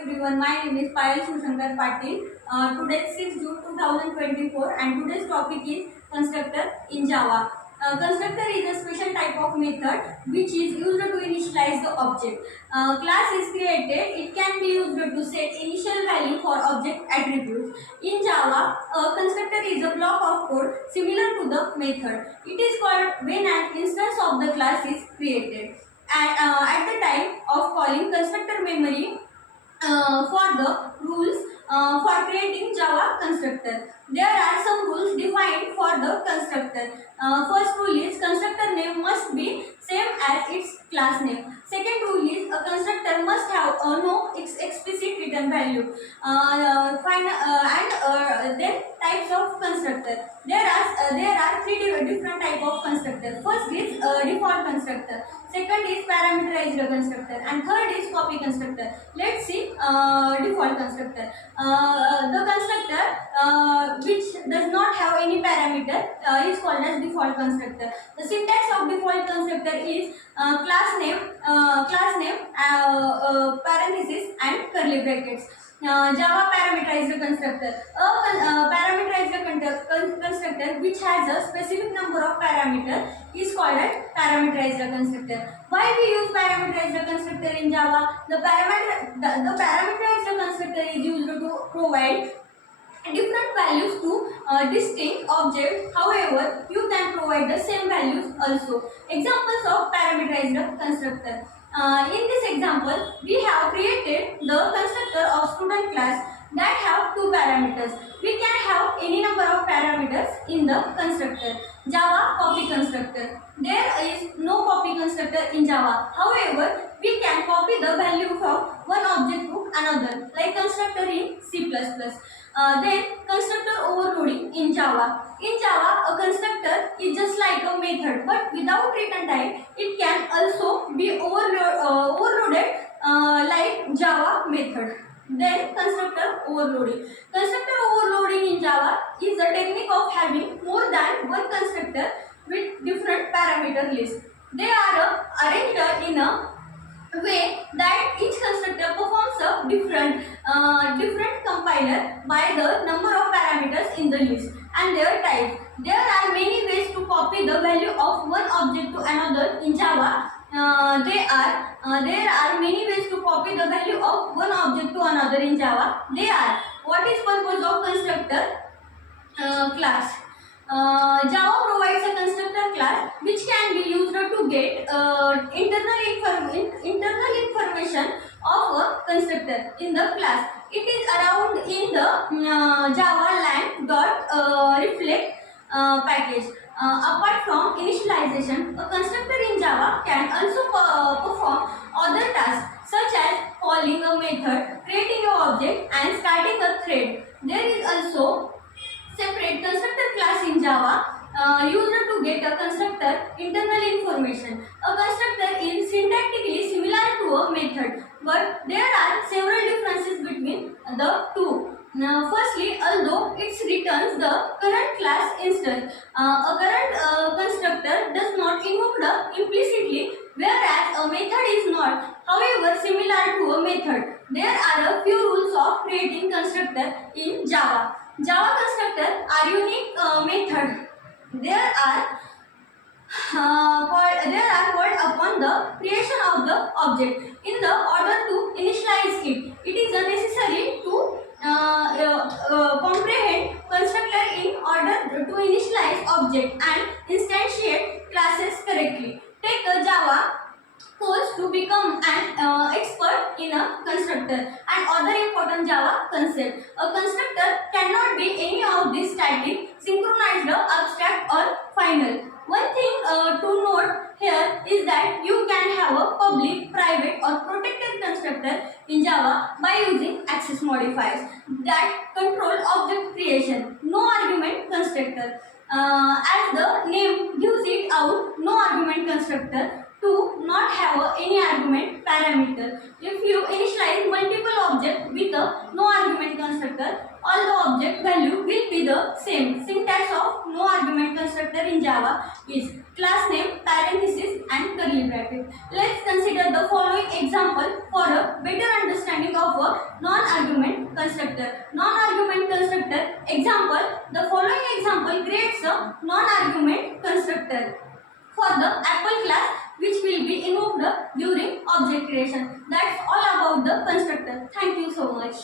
everyone. My name is Payal Shushankar Patil. Today is 6 June 2024 and today's topic is constructor in Java. Constructor is a special type of method which is used to initialize the object. Class is created. It can be used to set initial value for object attributes. In Java, a constructor is a block of code similar to the method. It is called when an instance of the class is created. At the time of calling constructor memory for the rules for creating Java constructor. There are some rules defined for the constructor. First rule is constructor name must be same as its class name. Second rule is a constructor must have no explicit return value. Then types of constructor. There are three different type of constructor. First is default constructor. Second is parameterized constructor, and third is copy constructor. Let's see default constructor. The constructor which does not have any parameter is called as default constructor. The syntax of default constructor is class name, parenthesis and curly brackets. Java parameterized constructor. A parameterized constructor which has a specific number of parameters is called as parameterized constructor. Why we use parameterized constructor in Java? The parameterized constructor is used to provide different values to distinct objects. However, you can provide the same values also. Examples of parameterized constructor. In this example, we have created the constructor of student class that have two parameters. We can have any number of parameters in the constructor. Java copy constructor. There is no copy constructor in Java. However, we can copy the value from one object to another, like constructor in C++. Then constructor overloading in Java. In Java, a constructor is just like a method, but without return type. It can also be overloaded like Java method. Then constructor overloading. Constructor overloading in Java is a technique of having more than one constructor with different parameter lists. They are arranged in a way that each constructor performs a different compiler by the number of parameters in the list and their type. There are many ways to copy the value of one object to another in Java. There are many ways to copy the value of one object to another in Java. They are: what is purpose of constructor class? Java provides a constructor class which can be used to get internal information of a constructor in the class. It is around in the Java lang.reflect package. Apart from initialization, a constructor in Java can also perform other tasks such as calling a method, creating an object, and starting a thread. There is also separate constructor class in Java used to get a constructor internal information. A constructor is syntactically similar to a method, but there are several differences between the two. Now, firstly, although it returns the current class instance, a current constructor does not invoke the implicitly, whereas a method is not, however, similar to a method. There are a few rules of creating constructor in Java. Java constructor are unique method. They are called upon the creation of the object. In the order to initialize it, it is necessary to comprehend constructor in order to initialize object and instantiate classes correctly. Take a Java course to become an expert in a constructor and other important Java concept. A constructor cannot be any of these: static, synchronized, abstract, or final. One thing to note here is that you can have a public, private, or protected constructor in Java by using access modifiers that control object creation. No argument constructor. As the name gives it out, no argument constructor. To not have any argument parameter. If you initialize multiple objects with a no argument constructor, all the object value will be the same. Syntax of no argument constructor in Java is class name, parenthesis, and curly bracket. Let's consider the following example for a better understanding of a non-argument constructor. Non-argument constructor example. The following example creates a non-argument constructor for the apple class which will be invoked during object creation. That's all about the constructor. Thank you so much.